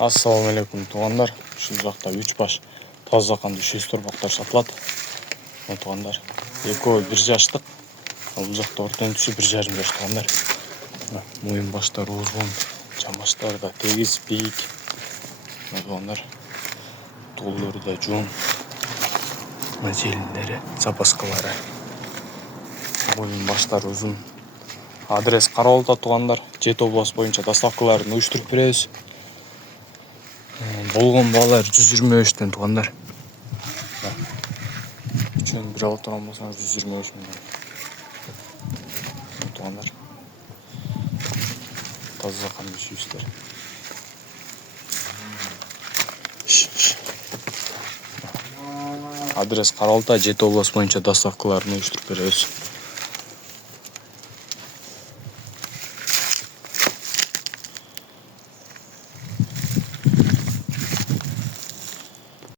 Assalamu алейкум туғандар. Ушул жакта 3 баш таза канды шүйүз торбактар сатылат. Туғандар. Экөө 1 жаштык. Ал бул жакта ортончусу 1,5 жаш туғандар. Моюн баштары узун, чамаштары да тегиз, бийик. Туғандар. Толлору да жуун. Желилери, запаскалары. Моюн баштары узун. Адрес Карабалда туғандар. Жети область боюнча доставкаларын уюштуруп беребиз. Болгон баалар 125 туғандар. Үчөн бир алып турган болсоңуз 125 миң туғандар. Таза канды шүйүздөр. Адрес Карабалда, Жети область боюнча доставкаларын уюштуруп беребиз.